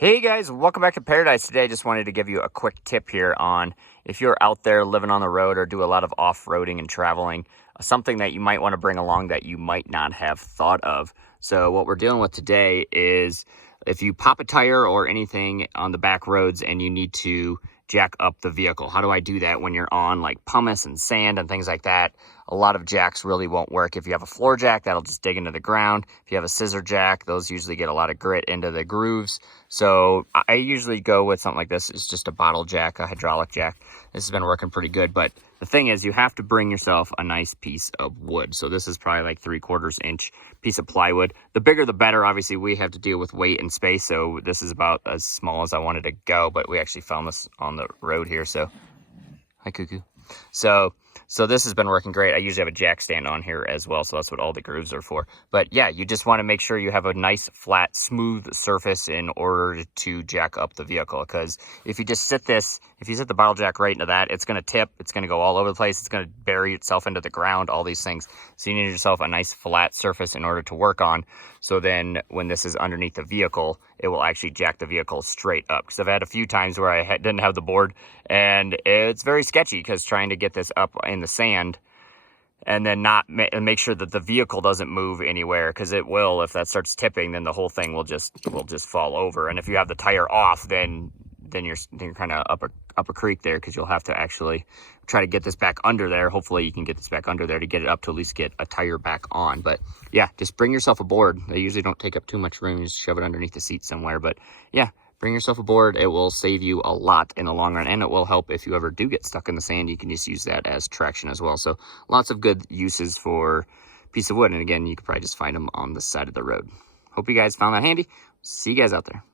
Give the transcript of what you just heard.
Hey guys, welcome back to Paradise. Today I just wanted to give you a quick tip here on if you're out there living on the road or do a lot of off-roading and traveling, something that you might want to bring along that you might not have thought of. So what we're dealing with today is if you pop a tire or anything on the back roads and you need to jack up the vehicle. How do I do that when you're on like pumice and sand and things like that? A lot of jacks really won't work. If you have a floor jack, that'll just dig into the ground. If you have a scissor jack, those usually get a lot of grit into the grooves. So I usually go with something like this. It's just a bottle jack, a hydraulic jack. This has been working pretty good, but the thing is you have to bring yourself a nice piece of wood. So this is probably like 3/4 inch piece of plywood. The bigger the better. Obviously we have to deal with weight and space, so this is about as small as I wanted to go, but we actually found this on the road here. So hi cuckoo. So this has been working great. I usually have a jack stand on here as well, so that's what all the grooves are for. But yeah, you just want to make sure you have a nice, flat, smooth surface in order to jack up the vehicle. Because if you just sit the bottle jack right into that, it's going to tip, it's going to go all over the place, it's going to bury itself into the ground, all these things. So you need yourself a nice, flat surface in order to work on. So then when this is underneath the vehicle, it will actually jack the vehicle straight up. Because I've had a few times where I didn't have the board, and it's very sketchy because trying to get this up in the sand and then not make sure that the vehicle doesn't move anywhere, because it will. If that starts tipping, then the whole thing will just fall over. And if you have the tire off, then you're kind of up a creek there, because you'll have to actually try to get this back under there. Hopefully you can get this back under there to get it up to at least get a tire back on. But yeah, just bring yourself a board. They usually don't take up too much room. You just shove it underneath the seat somewhere. But yeah, bring yourself a board. It will save you a lot in the long run, and it will help if you ever do get stuck in the sand. You can just use that as traction as well. So lots of good uses for a piece of wood. And again, you could probably just find them on the side of the road. Hope you guys found that handy. See you guys out there.